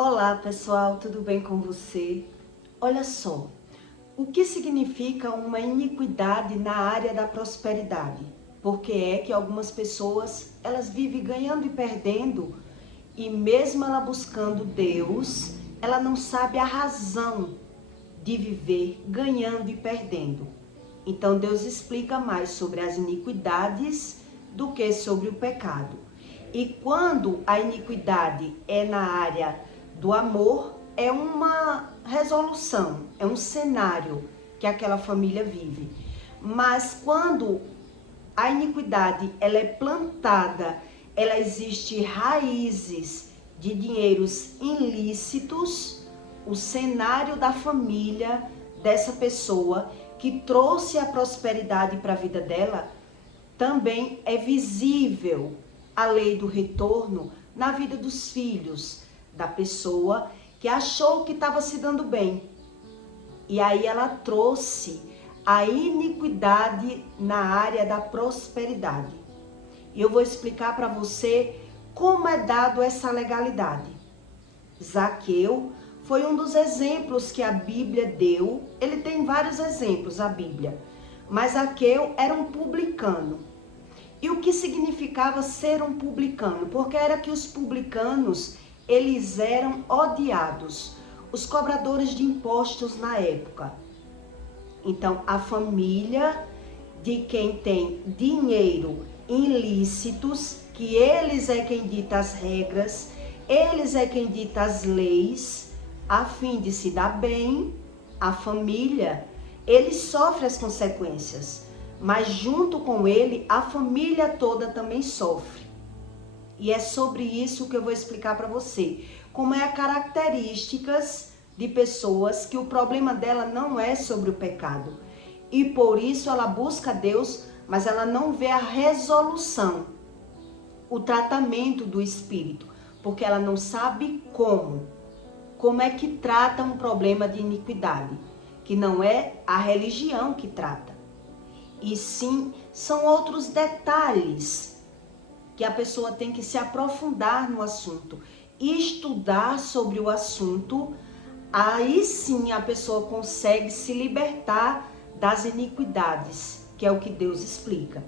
Olá pessoal, tudo bem com você? Olha só, o que significa uma iniquidade na área da prosperidade? Porque é que algumas pessoas, elas vivem ganhando e perdendo, e mesmo ela buscando Deus, ela não sabe a razão de viver ganhando e perdendo. Então Deus explica mais sobre as iniquidades do que sobre o pecado. E quando a iniquidade é na área do amor, é uma resolução, é um cenário que aquela família vive. Mas quando a iniquidade ela é plantada, ela existe raízes de dinheiros ilícitos, o cenário da família dessa pessoa que trouxe a prosperidade para a vida dela, também é visível a lei do retorno na vida dos filhos da pessoa que achou que estava se dando bem. E aí ela trouxe a iniquidade na área da prosperidade. E eu vou explicar para você como é dado essa legalidade. Zaqueu foi um dos exemplos que a Bíblia deu. Ele tem vários exemplos, a Bíblia. Mas Zaqueu era um publicano. E o que significava ser um publicano? Porque era que os publicanos, eles eram odiados, os cobradores de impostos na época. Então, a família de quem tem dinheiro ilícitos, que eles é quem dita as regras, eles é quem dita as leis, a fim de se dar bem, a família, ele sofre as consequências, mas junto com ele, a família toda também sofre. E é sobre isso que eu vou explicar para você, como é as características de pessoas que o problema dela não é sobre o pecado. E por isso ela busca Deus, mas ela não vê a resolução, o tratamento do espírito, porque ela não sabe como é que trata um problema de iniquidade, que não é a religião que trata, e sim são outros detalhes que a pessoa tem que se aprofundar no assunto, estudar sobre o assunto, aí sim a pessoa consegue se libertar das iniquidades, que é o que Deus explica.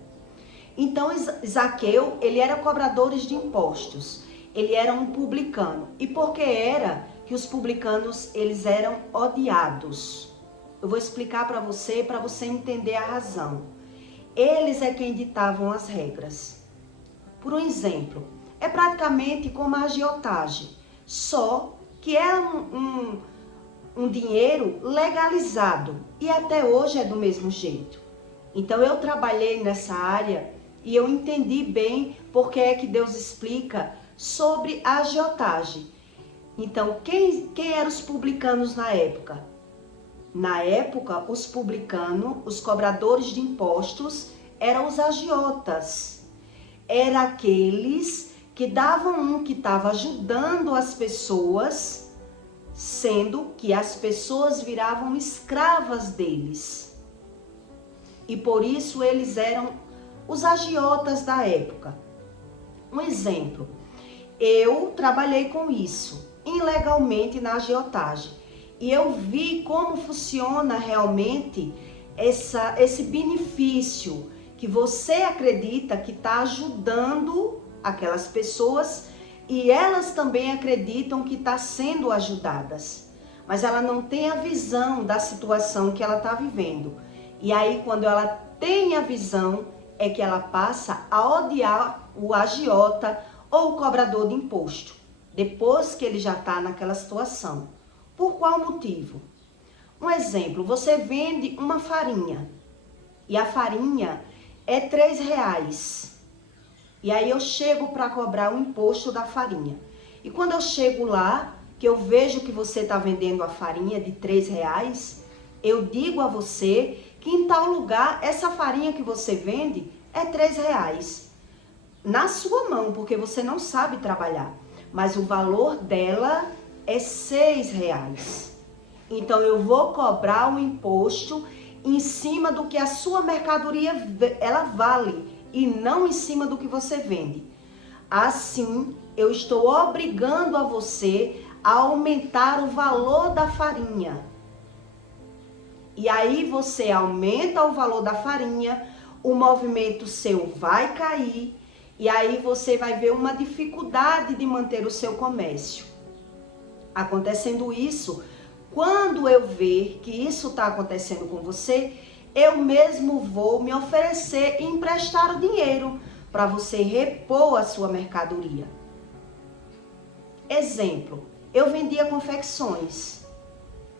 Então Zaqueu, ele era cobrador de impostos, ele era um publicano. E por que era que os publicanos, eles eram odiados? Eu vou explicar para você entender a razão. Eles é quem ditavam as regras. Por um exemplo, é praticamente como a agiotagem, só que é um dinheiro legalizado e até hoje é do mesmo jeito. Então eu trabalhei nessa área e eu entendi bem porque é que Deus explica sobre a agiotagem. Então quem eram os publicanos na época? Na época, os publicanos, os cobradores de impostos, eram os agiotas. Era aqueles que davam que estava ajudando as pessoas, sendo que as pessoas viravam escravas deles. E por isso eles eram os agiotas da época. Um exemplo, eu trabalhei com isso, ilegalmente na agiotagem. E eu vi como funciona realmente esse benefício que você acredita que está ajudando aquelas pessoas e elas também acreditam que está sendo ajudadas. Mas ela não tem a visão da situação que ela está vivendo. E aí quando ela tem a visão é que ela passa a odiar o agiota ou o cobrador de imposto, depois que ele já está naquela situação. Por qual motivo? Um exemplo, você vende uma farinha e a farinha é R$3. E aí eu chego para cobrar o imposto da farinha. E quando eu chego lá, que eu vejo que você está vendendo a farinha de R$3, eu digo a você que em tal lugar, essa farinha que você vende é R$3. Na sua mão, porque você não sabe trabalhar. Mas o valor dela é R$6. Então eu vou cobrar o imposto em cima do que a sua mercadoria ela vale e não em cima do que você vende. Assim, eu estou obrigando a você a aumentar o valor da farinha. E aí você aumenta o valor da farinha, o movimento seu vai cair e aí você vai ver uma dificuldade de manter o seu comércio. Acontecendo isso, quando eu ver que isso está acontecendo com você, eu mesmo vou me oferecer e emprestar o dinheiro para você repor a sua mercadoria. Exemplo, eu vendia confecções.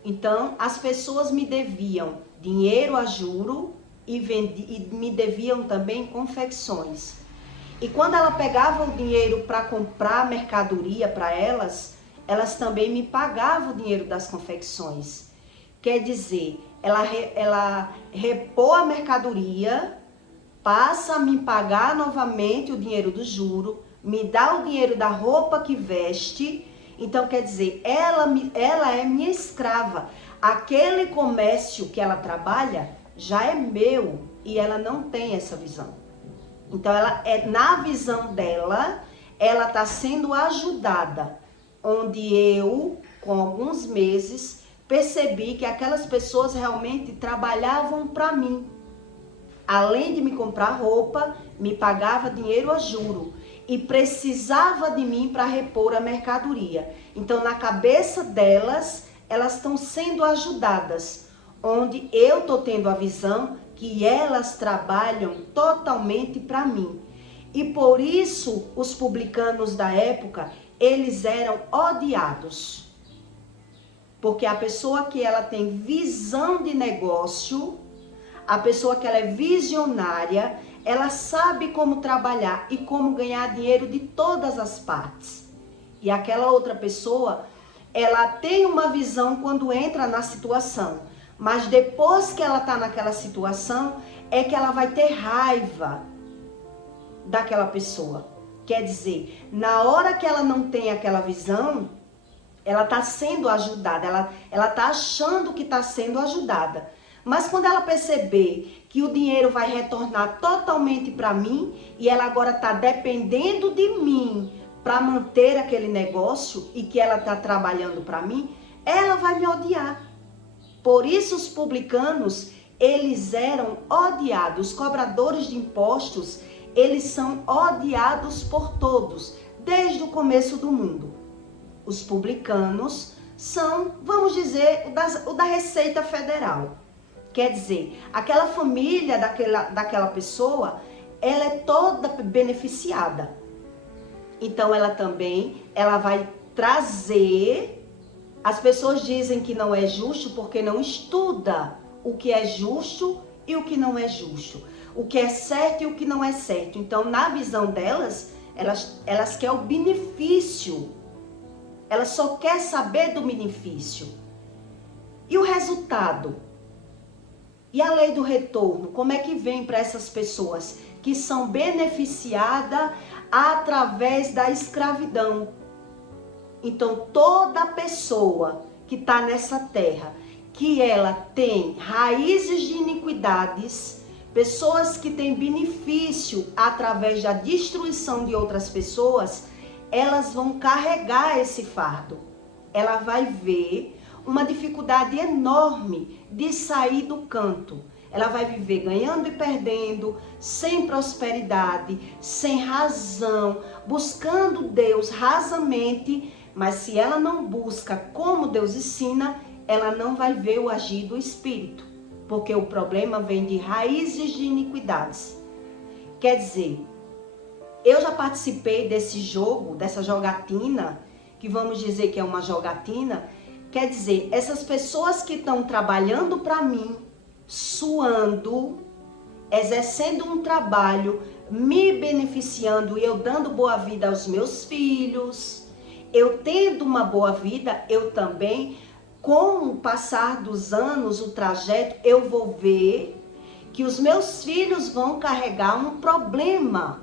Então, as pessoas me deviam dinheiro a juro e me deviam também confecções. E quando ela pegava o dinheiro para comprar mercadoria para elas, elas também me pagavam o dinheiro das confecções. Quer dizer, ela repôs a mercadoria, passa a me pagar novamente o dinheiro do juro, me dá o dinheiro da roupa que veste. Então, quer dizer, ela é minha escrava. Aquele comércio que ela trabalha já é meu e ela não tem essa visão. Então, na visão dela, ela está sendo ajudada. Onde eu, com alguns meses, percebi que aquelas pessoas realmente trabalhavam para mim. Além de me comprar roupa, me pagava dinheiro a juro e precisava de mim para repor a mercadoria. Então, na cabeça delas, elas estão sendo ajudadas, onde eu estou tendo a visão que elas trabalham totalmente para mim. E por isso, os publicanos da época, eles eram odiados. Porque a pessoa que ela tem visão de negócio, a pessoa que ela é visionária, ela sabe como trabalhar e como ganhar dinheiro de todas as partes. E aquela outra pessoa, ela tem uma visão quando entra na situação. Mas depois que ela está naquela situação, é que ela vai ter raiva daquela pessoa. Quer dizer, na hora que ela não tem aquela visão, ela está sendo ajudada, ela está achando que está sendo ajudada. Mas quando ela perceber que o dinheiro vai retornar totalmente para mim e ela agora está dependendo de mim para manter aquele negócio e que ela está trabalhando para mim, ela vai me odiar. Por isso os publicanos, eles eram odiados. Os cobradores de impostos, eles são odiados por todos, desde o começo do mundo. Os publicanos são, vamos dizer, o da Receita Federal. Quer dizer, aquela família daquela pessoa, ela é toda beneficiada. Então, ela vai trazer. As pessoas dizem que não é justo porque não estuda o que é justo e o que não é justo. O que é certo e o que não é certo. Então, na visão delas, elas querem o benefício. Elas só querem saber do benefício. E o resultado? E a lei do retorno? Como é que vem para essas pessoas que são beneficiadas através da escravidão? Então, toda pessoa que está nessa terra, que ela tem raízes de iniquidades, pessoas que têm benefício através da destruição de outras pessoas, elas vão carregar esse fardo. Ela vai ver uma dificuldade enorme de sair do canto. Ela vai viver ganhando e perdendo, sem prosperidade, sem razão, buscando Deus rasamente, mas se ela não busca como Deus ensina, ela não vai ver o agir do Espírito, porque o problema vem de raízes de iniquidades. Quer dizer, eu já participei desse jogo, dessa jogatina, que vamos dizer que é uma jogatina. Quer dizer, essas pessoas que estão trabalhando para mim, suando, exercendo um trabalho, me beneficiando e eu dando boa vida aos meus filhos, eu tendo uma boa vida, eu também, com o passar dos anos, o trajeto, eu vou ver que os meus filhos vão carregar um problema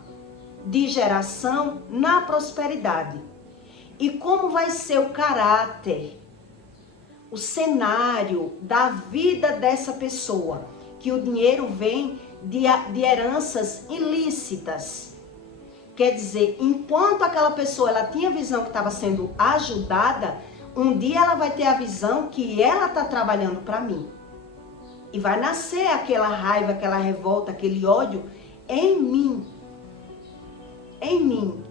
de geração na prosperidade. E como vai ser o caráter, o cenário da vida dessa pessoa, que o dinheiro vem de heranças ilícitas. Quer dizer, enquanto aquela pessoa ela tinha a visão que estava sendo ajudada, um dia ela vai ter a visão que ela está trabalhando para mim. E vai nascer aquela raiva, aquela revolta, aquele ódio em mim. Em mim.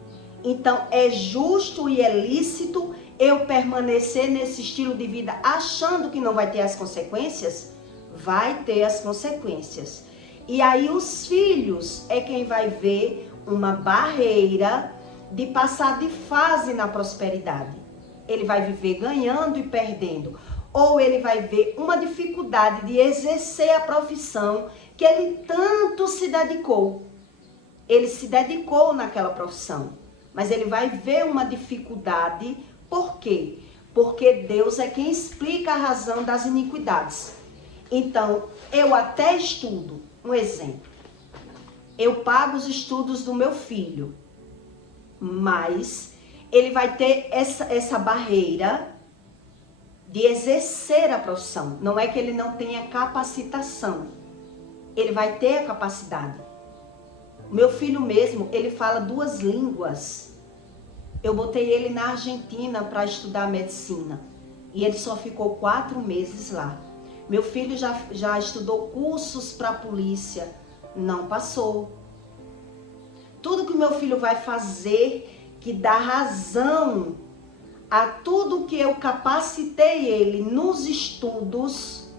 Então, é justo e é lícito eu permanecer nesse estilo de vida achando que não vai ter as consequências? Vai ter as consequências. E aí os filhos é quem vai ver uma barreira de passar de fase na prosperidade. Ele vai viver ganhando e perdendo. Ou ele vai ver uma dificuldade de exercer a profissão que ele tanto se dedicou. Ele se dedicou naquela profissão. Mas ele vai ver uma dificuldade. Por quê? Porque Deus é quem explica a razão das iniquidades. Então, eu até estudo. Um exemplo. Eu pago os estudos do meu filho. Mas ele vai ter essa barreira de exercer a profissão. Não é que ele não tenha capacitação. Ele vai ter a capacidade. O meu filho mesmo, ele fala 2 línguas. Eu botei ele na Argentina para estudar medicina. E ele só ficou 4 meses lá. Meu filho já estudou cursos para a polícia. Não passou. Tudo que o meu filho vai fazer que dá razão a tudo que eu capacitei ele nos estudos,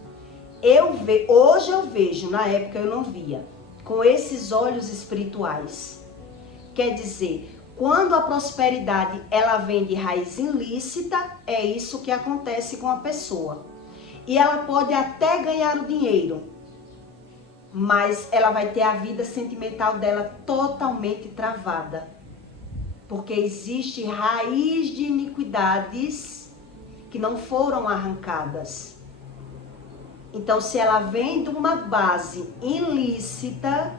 hoje eu vejo, na época eu não via, com esses olhos espirituais. Quer dizer, quando a prosperidade ela vem de raiz ilícita, é isso que acontece com a pessoa. E ela pode até ganhar o dinheiro, mas ela vai ter a vida sentimental dela totalmente travada. Porque existe raiz de iniquidades que não foram arrancadas. Então, se ela vem de uma base ilícita,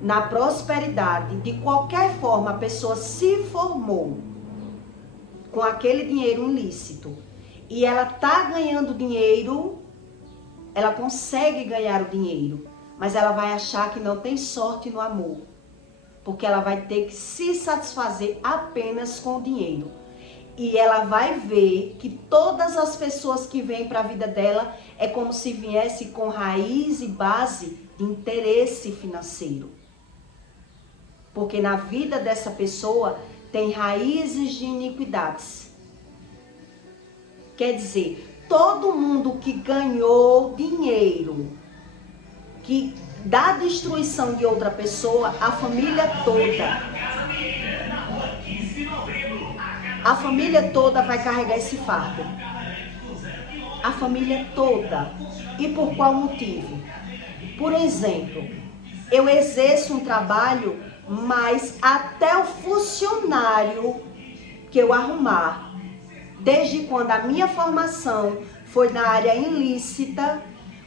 na prosperidade, de qualquer forma a pessoa se formou com aquele dinheiro ilícito e ela tá ganhando dinheiro, ela consegue ganhar o dinheiro, mas ela vai achar que não tem sorte no amor. Porque ela vai ter que se satisfazer apenas com o dinheiro. E ela vai ver que todas as pessoas que vêm para a vida dela é como se viesse com raiz e base de interesse financeiro. Porque na vida dessa pessoa tem raízes de iniquidades. Quer dizer, todo mundo que ganhou dinheiro, que da destruição de outra pessoa, a família toda vai carregar esse fardo. A família toda. E por qual motivo? Por exemplo, eu exerço um trabalho, mas até o funcionário que eu arrumar, desde quando a minha formação foi na área ilícita,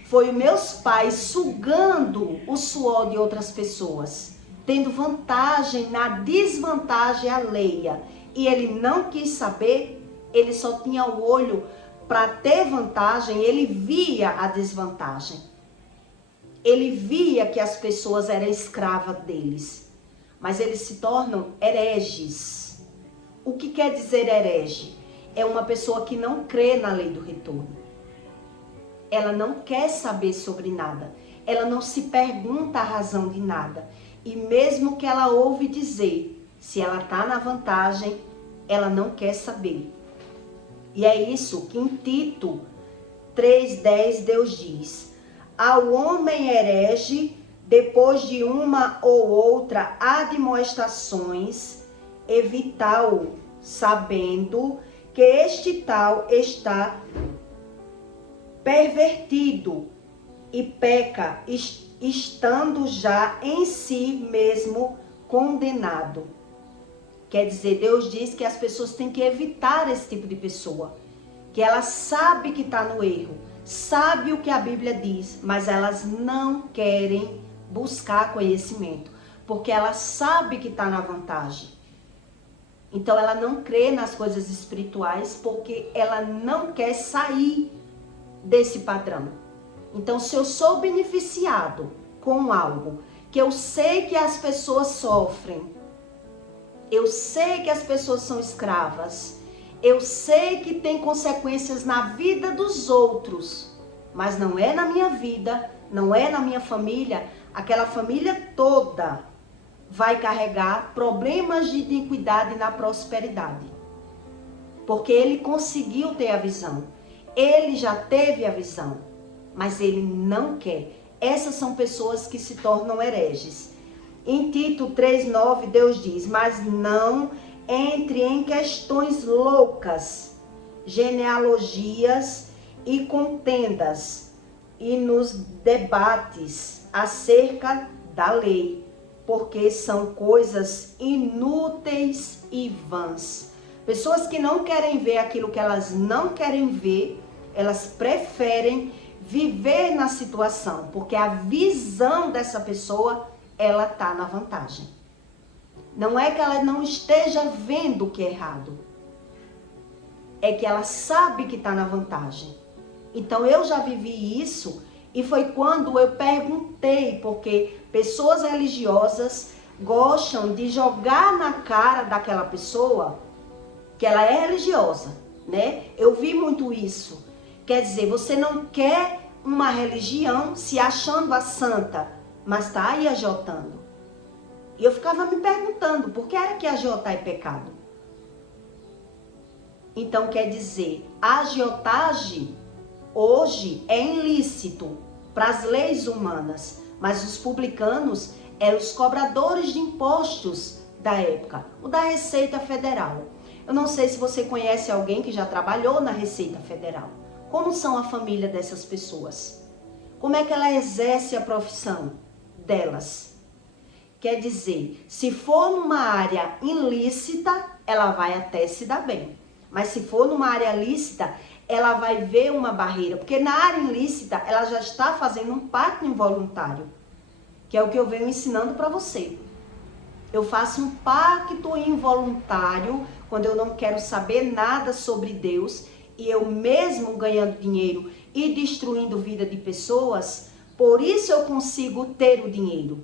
foi os meus pais sugando o suor de outras pessoas, tendo vantagem na desvantagem alheia. E ele não quis saber, ele só tinha o olho para ter vantagem, ele via a desvantagem. Ele via que as pessoas eram escravas deles. Mas eles se tornam hereges. O que quer dizer herege? É uma pessoa que não crê na lei do retorno. Ela não quer saber sobre nada. Ela não se pergunta a razão de nada. E mesmo que ela ouve dizer, se ela está na vantagem, ela não quer saber. E é isso que em Tito 3,10 Deus diz: ao homem herege, depois de uma ou outra admoestações, evitá-o, sabendo que este tal está pervertido e peca, estando já em si mesmo condenado. Quer dizer, Deus diz que as pessoas têm que evitar esse tipo de pessoa, que ela sabe que está no erro, sabe o que a Bíblia diz, mas elas não querem buscar conhecimento, porque ela sabe que está na vantagem. Então ela não crê nas coisas espirituais, porque ela não quer sair desse padrão. Então, se eu sou beneficiado com algo que eu sei que as pessoas sofrem, Eu sei que as pessoas são escravas. Eu sei que tem consequências na vida dos outros. Mas não é na minha vida, não é na minha família. Aquela família toda vai carregar problemas de iniquidade na prosperidade. Porque ele conseguiu ter a visão. Ele já teve a visão. Mas ele não quer. Essas são pessoas que se tornam hereges. Em Tito 3,9, Deus diz: mas não entre em questões loucas, genealogias e contendas, e nos debates acerca da lei, porque são coisas inúteis e vãs. Pessoas que não querem ver aquilo que elas não querem ver, elas preferem viver na situação, porque a visão dessa pessoa, ela está na vantagem. Não é que ela não esteja vendo o que é errado, é que ela sabe que está na vantagem. Então eu já vivi isso, e foi quando eu perguntei, porque pessoas religiosas gostam de jogar na cara daquela pessoa que ela é religiosa, né? Eu vi muito isso. Quer dizer, você não quer uma religião se achando a santa, mas está aí agiotando. E eu ficava me perguntando, por que era que agiotar é pecado? Então quer dizer, a agiotagem hoje é ilícito para as leis humanas, mas os publicanos eram os cobradores de impostos da época, o da Receita Federal. Eu não sei se você conhece alguém que já trabalhou na Receita Federal. Como são a família dessas pessoas? Como é que ela exerce a profissão delas? Quer dizer, se for numa área ilícita, ela vai até se dar bem. Mas se for numa área lícita, ela vai ver uma barreira. Porque na área ilícita, ela já está fazendo um pacto involuntário. Que é o que eu venho ensinando para você. Eu faço um pacto involuntário quando eu não quero saber nada sobre Deus. E eu mesmo ganhando dinheiro e destruindo vida de pessoas, por isso eu consigo ter o dinheiro.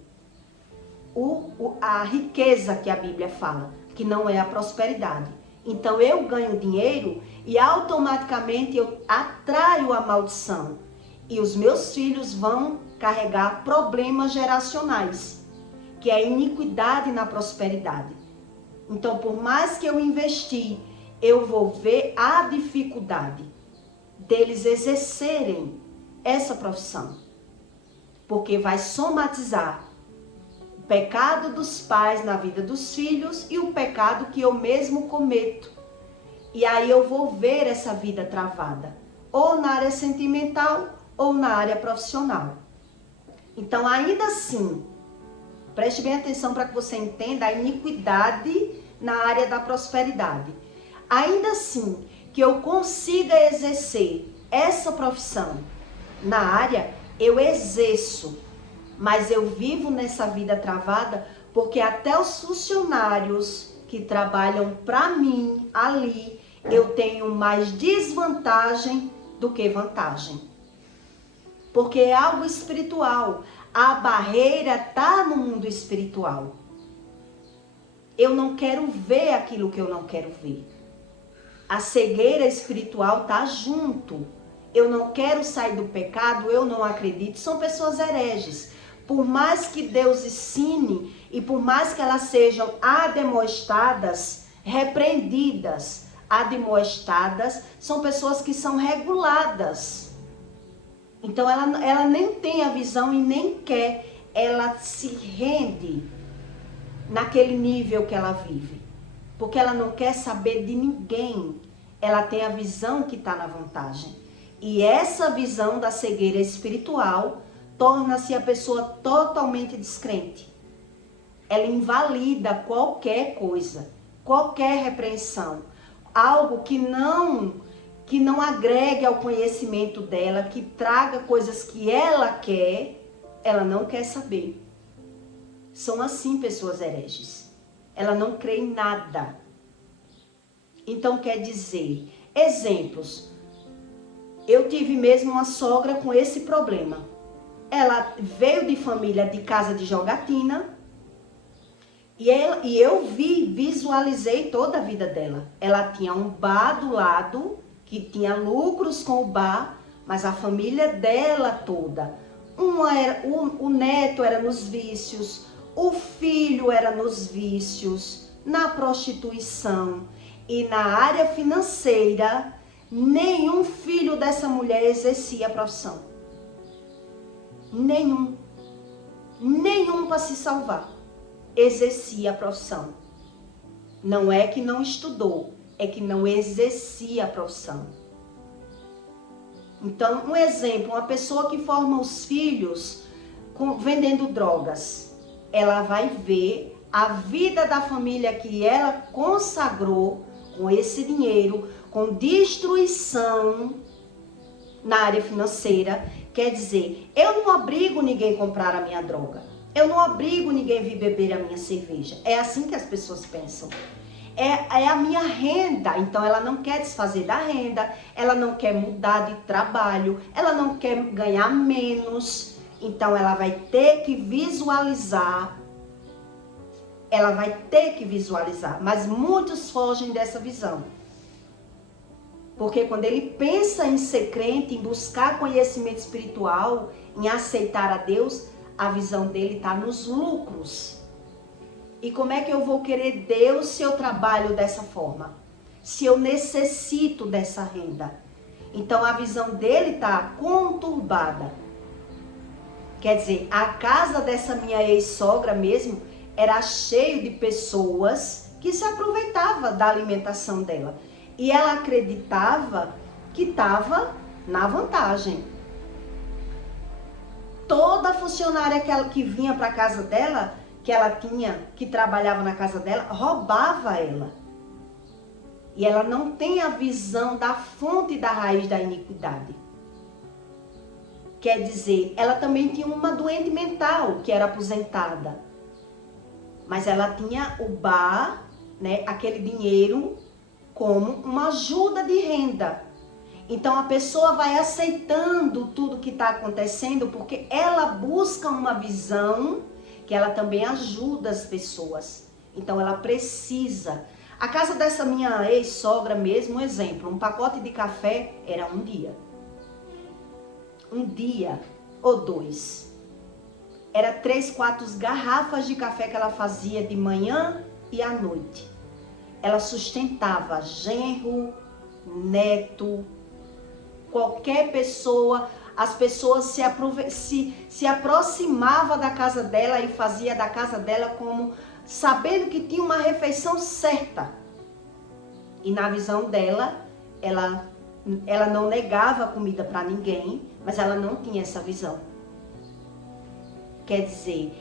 A riqueza que a Bíblia fala, que não é a prosperidade. Então eu ganho dinheiro e automaticamente eu atraio a maldição. E os meus filhos vão carregar problemas geracionais, que é a iniquidade na prosperidade. Então, por mais que eu investir, eu vou ver a dificuldade deles exercerem essa profissão. Porque vai somatizar o pecado dos pais na vida dos filhos e o pecado que eu mesmo cometo. E aí eu vou ver essa vida travada, ou na área sentimental ou na área profissional. Então, ainda assim, preste bem atenção para que você entenda a iniquidade na área da prosperidade. Ainda assim, que eu consiga exercer essa profissão na área, eu exerço, mas eu vivo nessa vida travada porque até os funcionários que trabalham para mim ali, eu tenho mais desvantagem do que vantagem. Porque é algo espiritual, a barreira está no mundo espiritual. Eu não quero ver aquilo que eu não quero ver. A cegueira espiritual está junto. Eu não quero sair do pecado, eu não acredito. São pessoas hereges. Por mais que Deus ensine e por mais que elas sejam admoestadas, repreendidas, admoestadas, são pessoas que são reguladas. Então ela nem tem a visão e nem quer. Ela se rende naquele nível que ela vive. Porque ela não quer saber de ninguém. Ela tem a visão que está na vantagem. E essa visão da cegueira espiritual torna-se a pessoa totalmente descrente. Ela invalida qualquer coisa, qualquer repreensão. Algo que não agregue ao conhecimento dela, que traga coisas que ela quer, ela não quer saber. São assim pessoas hereges. Ela não crê em nada. Então quer dizer, exemplos. Eu tive mesmo uma sogra com esse problema. Ela veio de família de casa de jogatina, E eu visualizei toda a vida dela. Ela tinha um bar do lado, que tinha lucros com o bar, mas a família dela toda. O neto era nos vícios, o filho era nos vícios, na prostituição e na área financeira. Nenhum filho dessa mulher exercia a profissão. Nenhum para se salvar exercia a profissão. Não é que não estudou, é que não exercia a profissão. Então, um exemplo, uma pessoa que forma os filhos vendendo drogas, ela vai ver a vida da família que ela consagrou com esse dinheiro, com destruição na área financeira. Quer dizer, eu não obrigo ninguém a comprar a minha droga. Eu não obrigo ninguém a vir beber a minha cerveja. É assim que as pessoas pensam. É a minha renda. Então ela não quer desfazer da renda, ela não quer mudar de trabalho, ela não quer ganhar menos. Então ela vai ter que visualizar. Ela vai ter que visualizar. Mas muitos fogem dessa visão. Porque quando ele pensa em ser crente, em buscar conhecimento espiritual, em aceitar a Deus, a visão dele está nos lucros. E como é que eu vou querer Deus se eu trabalho dessa forma? Se eu necessito dessa renda? Então a visão dele está conturbada. Quer dizer, a casa dessa minha ex-sogra mesmo era cheio de pessoas que se aproveitavam da alimentação dela. E ela acreditava que estava na vantagem. Toda funcionária que vinha para a casa dela, que ela tinha, que trabalhava na casa dela, roubava ela. E ela não tem a visão da fonte da raiz da iniquidade. Quer dizer, ela também tinha uma doente mental, que era aposentada. Mas ela tinha o bar, né, aquele dinheiro, como uma ajuda de renda. Então a pessoa vai aceitando tudo que está acontecendo, porque ela busca uma visão que ela também ajuda as pessoas. Então ela precisa. A casa dessa minha ex-sogra mesmo, um exemplo, um pacote de café era um dia. Um dia ou dois. Era 3, 4 garrafas de café que ela fazia de manhã e à noite. Ela sustentava genro, neto, qualquer pessoa. As pessoas se aproximavam da casa dela e fazia da casa dela como sabendo que tinha uma refeição certa. E na visão dela, ela não negava comida para ninguém, mas ela não tinha essa visão. Quer dizer,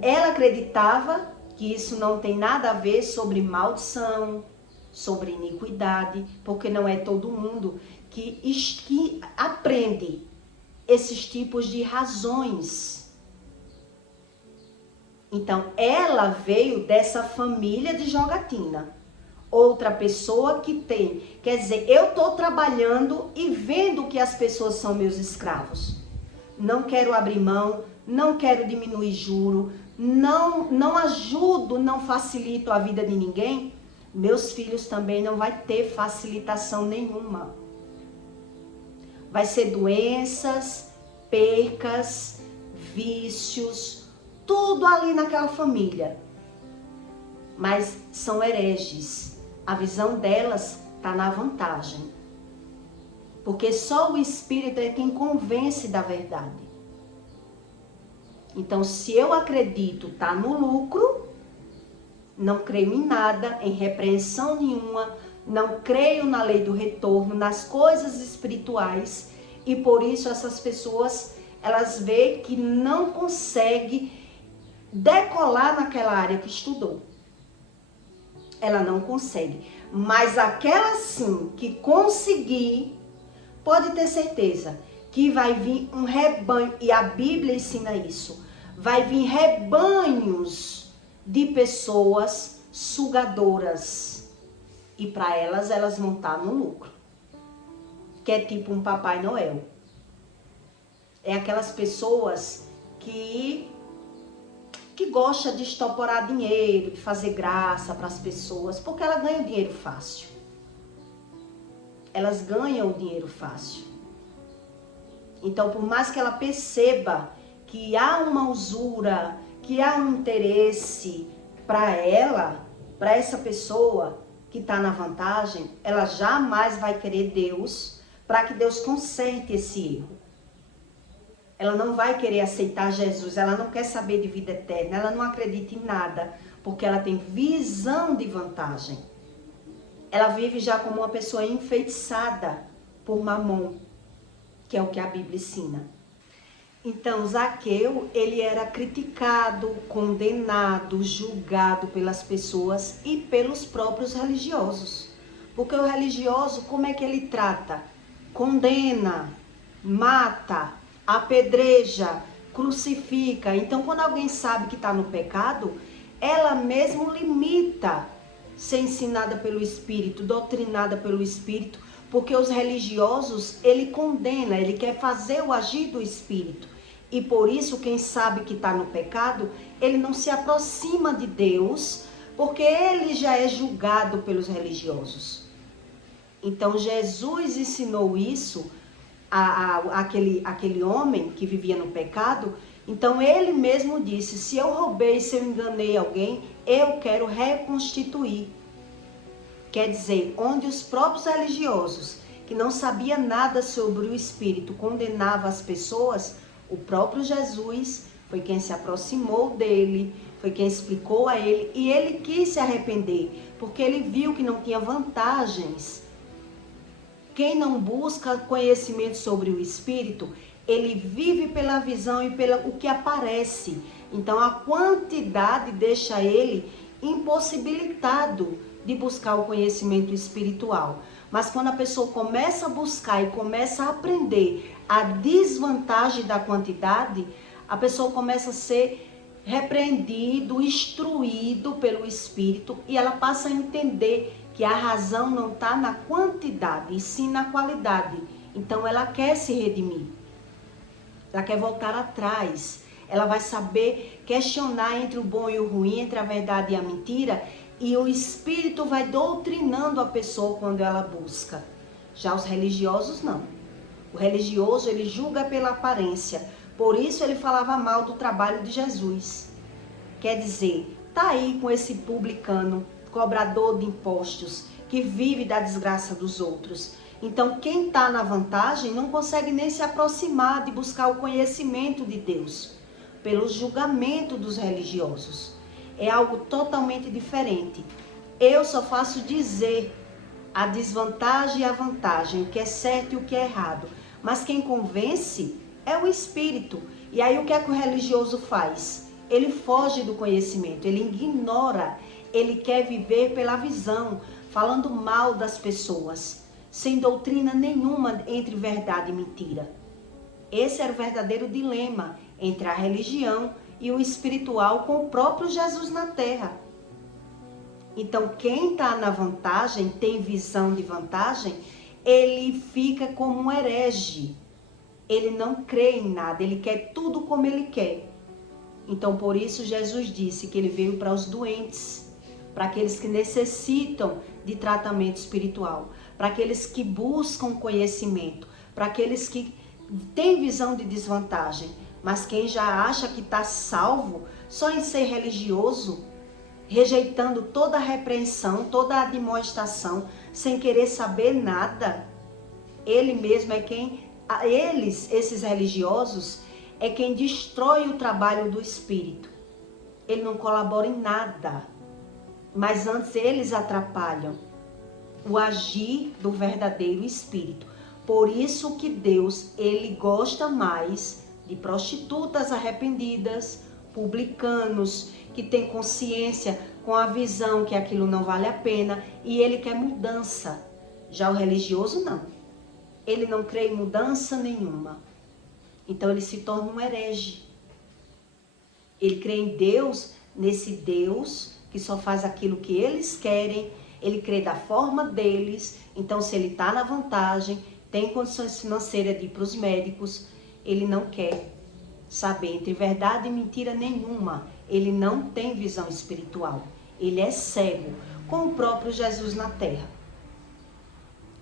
ela acreditava que isso não tem nada a ver sobre maldição, sobre iniquidade, porque não é todo mundo que aprende esses tipos de razões. Então, ela veio dessa família de jogatina. Outra pessoa que tem, quer dizer, eu estou trabalhando e vendo que as pessoas são meus escravos. Não quero abrir mão, não quero diminuir juro, não ajudo, não facilito a vida de ninguém. Meus filhos também não vai ter facilitação nenhuma. Vai ser doenças, percas, vícios, tudo ali naquela família. Mas são hereges. A visão delas está na vantagem. Porque só o Espírito é quem convence da verdade. Então, se eu acredito, está no lucro, não creio em nada, em repreensão nenhuma, não creio na lei do retorno, nas coisas espirituais, e por isso essas pessoas, elas veem que não conseguem decolar naquela área que estudou. Ela não consegue. Mas aquela sim que conseguir, pode ter certeza que vai vir um rebanho, e a Bíblia ensina isso, vai vir rebanhos de pessoas sugadoras. E para elas vão estar no lucro. Que é tipo um Papai Noel. É aquelas pessoas que que gosta de estoporar dinheiro, de fazer graça para as pessoas, porque ela ganha o dinheiro fácil. Elas ganham o dinheiro fácil. Então, por mais que ela perceba que há uma usura, que há um interesse para ela, para essa pessoa que está na vantagem, ela jamais vai querer Deus para que Deus conserte esse erro. Ela não vai querer aceitar Jesus, ela não quer saber de vida eterna, ela não acredita em nada, porque ela tem visão de vantagem. Ela vive já como uma pessoa enfeitiçada por Mamon, que é o que a Bíblia ensina. Então, Zaqueu, ele era criticado, condenado, julgado pelas pessoas e pelos próprios religiosos. Porque o religioso, como é que ele trata? Condena, mata, apedreja, crucifica. Então, quando alguém sabe que está no pecado, ela mesmo limita ser ensinada pelo Espírito, doutrinada pelo Espírito, porque os religiosos, ele condena, ele quer fazer o agir do Espírito. E por isso, quem sabe que está no pecado, ele não se aproxima de Deus, porque ele já é julgado pelos religiosos. Então, Jesus ensinou isso àquele homem que vivia no pecado. Então, ele mesmo disse, se eu roubei, se eu enganei alguém, eu quero reconstituir. Quer dizer, onde os próprios religiosos, que não sabiam nada sobre o Espírito, condenavam as pessoas, o próprio Jesus foi quem se aproximou dele, foi quem explicou a ele, e ele quis se arrepender, porque ele viu que não tinha vantagens. Quem não busca conhecimento sobre o Espírito, ele vive pela visão e pelo que aparece. Então a quantidade deixa ele impossibilitado de buscar o conhecimento espiritual. Mas quando a pessoa começa a buscar e começa a aprender a desvantagem da quantidade, a pessoa começa a ser repreendido, instruído pelo Espírito, e ela passa a entender que a razão não está na quantidade, e sim na qualidade. Então ela quer se redimir, ela quer voltar atrás, ela vai saber questionar entre o bom e o ruim, entre a verdade e a mentira, e o Espírito vai doutrinando a pessoa quando ela busca. Já os religiosos não. O religioso, ele julga pela aparência. Por isso ele falava mal do trabalho de Jesus. Quer dizer, tá aí com esse publicano, cobrador de impostos, que vive da desgraça dos outros. Então quem está na vantagem não consegue nem se aproximar de buscar o conhecimento de Deus, pelo julgamento dos religiosos. É algo totalmente diferente. Eu só faço dizer a desvantagem e a vantagem, o que é certo e o que é errado. Mas quem convence é o Espírito. E aí o que é que o religioso faz? Ele foge do conhecimento, ele ignora, ele quer viver pela visão, falando mal das pessoas, sem doutrina nenhuma entre verdade e mentira. Esse era o verdadeiro dilema entre a religião e o espiritual com o próprio Jesus na terra. Então, quem está na vantagem, tem visão de vantagem, ele fica como um herege. Ele não crê em nada, ele quer tudo como ele quer. Então, por isso, Jesus disse que ele veio para os doentes, para aqueles que necessitam de tratamento espiritual, para aqueles que buscam conhecimento, para aqueles que têm visão de desvantagem. Mas quem já acha que está salvo só em ser religioso, rejeitando toda a repreensão, toda a admoestação, sem querer saber nada, ele mesmo é quem, esses religiosos, é quem destrói o trabalho do Espírito. Ele não colabora em nada, mas antes eles atrapalham o agir do verdadeiro Espírito. Por isso que Deus, ele gosta mais de prostitutas arrependidas, publicanos que têm consciência com a visão que aquilo não vale a pena, e ele quer mudança. Já o religioso não. Ele não crê em mudança nenhuma. Então ele se torna um herege. Ele crê em Deus, nesse Deus que só faz aquilo que eles querem, ele crê da forma deles. Então se ele está na vantagem, tem condições financeiras de ir para os médicos, ele não quer saber entre verdade e mentira nenhuma. ele não tem visão espiritual. Ele é cego, com o próprio Jesus na terra.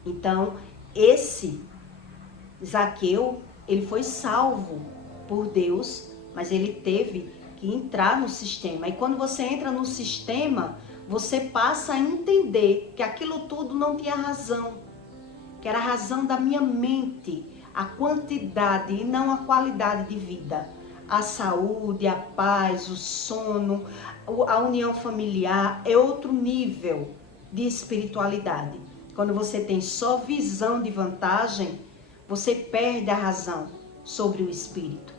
Então, esse Zaqueu, ele foi salvo por Deus, mas ele teve que entrar no sistema. E quando você entra no sistema, você passa a entender que aquilo tudo não tinha razão, que era a razão da minha mente, a quantidade e não a qualidade de vida. A saúde, a paz, o sono, a união familiar é outro nível de espiritualidade. Quando você tem só visão de vantagem, você perde a razão sobre o espírito.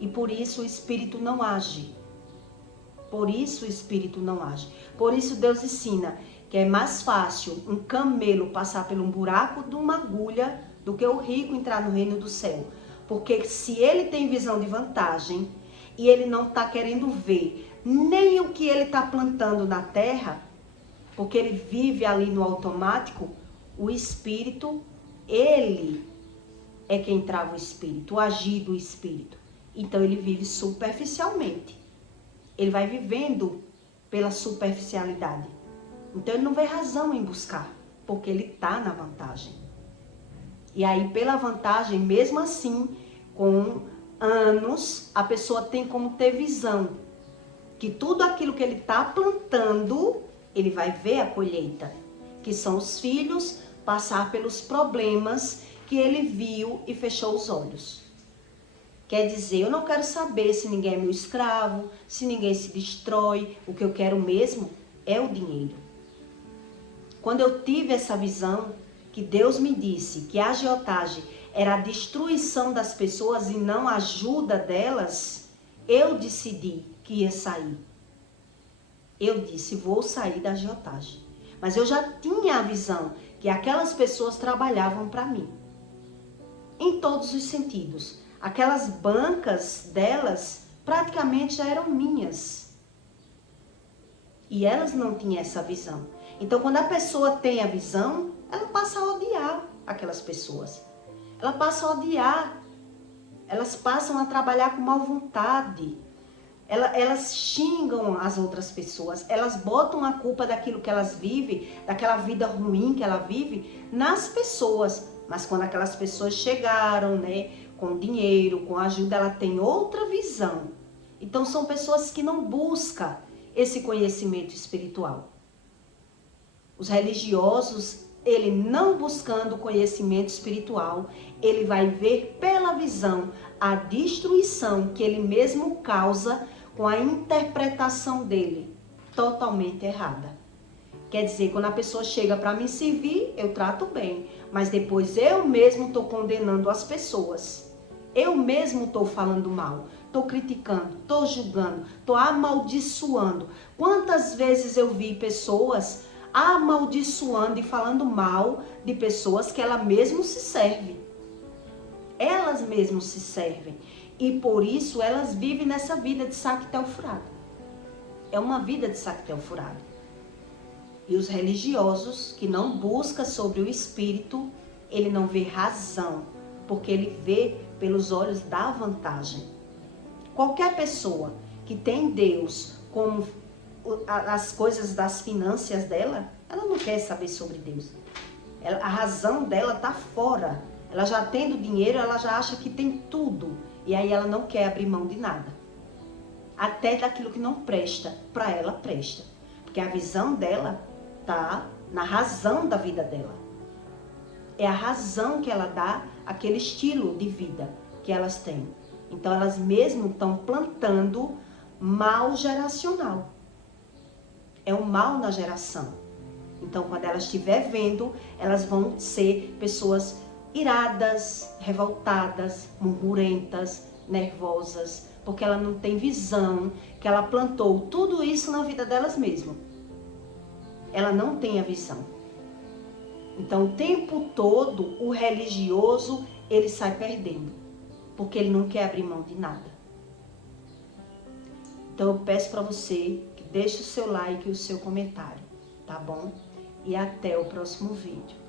E por isso o espírito não age. Por isso o espírito não age. Por isso Deus ensina que é mais fácil um camelo passar por um buraco de uma agulha do que o rico entrar no reino do céu. Porque se ele tem visão de vantagem e ele não está querendo ver nem o que ele está plantando na terra, porque ele vive ali no automático, o espírito, ele é quem trava o espírito, o agir do espírito. Então ele vive superficialmente. Ele vai vivendo pela superficialidade. Então ele não vê razão em buscar, porque ele está na vantagem. E aí pela vantagem, mesmo assim, com anos, a pessoa tem como ter visão. Que tudo aquilo que ele está plantando, ele vai ver a colheita. Que são os filhos passar pelos problemas que ele viu e fechou os olhos. Quer dizer, eu não quero saber se ninguém é meu escravo, se ninguém se destrói. O que eu quero mesmo é o dinheiro. Quando eu tive essa visão, que Deus me disse que a agiotagem era a destruição das pessoas e não a ajuda delas, eu decidi que ia sair. Eu disse, vou sair da agiotagem. Mas eu já tinha a visão que aquelas pessoas trabalhavam para mim. Em todos os sentidos. Aquelas bancas delas praticamente já eram minhas. E elas não tinham essa visão. Então, quando a pessoa tem a visão, ela passa a odiar aquelas pessoas. Ela passa a odiar. Elas passam a trabalhar com má vontade. Elas xingam as outras pessoas. Elas botam a culpa daquilo que elas vivem, daquela vida ruim que ela vive, nas pessoas. Mas quando aquelas pessoas chegaram, né, com dinheiro, com ajuda, ela tem outra visão. Então são pessoas que não buscam esse conhecimento espiritual. Os religiosos, ele não buscando conhecimento espiritual, ele vai ver pela visão a destruição que ele mesmo causa com a interpretação dele, totalmente errada. Quer dizer, quando a pessoa chega para me servir, eu trato bem, mas depois eu mesmo estou condenando as pessoas. Eu mesmo estou falando mal, estou criticando, estou julgando, estou amaldiçoando. Quantas vezes eu vi pessoas amaldiçoando e falando mal de pessoas que ela mesmo se serve. Elas mesmo se servem. E por isso elas vivem nessa vida de saquetel furado. É uma vida de saquetel furado. E os religiosos que não buscam sobre o espírito, ele não vê razão, porque ele vê pelos olhos da vantagem. Qualquer pessoa que tem Deus como as coisas das finanças dela, ela não quer saber sobre Deus. A razão dela está fora. Ela já tendo dinheiro, ela já acha que tem tudo. E aí ela não quer abrir mão de nada. Até daquilo que não presta, para ela presta. Porque a visão dela está na razão da vida dela. É a razão que ela dá aquele estilo de vida que elas têm. Então elas mesmo estão plantando mal geracional. É um mal na geração. Então quando elas estiver vendo, elas vão ser pessoas iradas, revoltadas, murmurentas, nervosas, porque ela não tem visão, que ela plantou tudo isso na vida delas mesmas. Ela não tem a visão. Então o tempo todo o religioso, ele sai perdendo, porque ele não quer abrir mão de nada. Então eu peço para você que deixe o seu like e o seu comentário, tá bom? E até o próximo vídeo.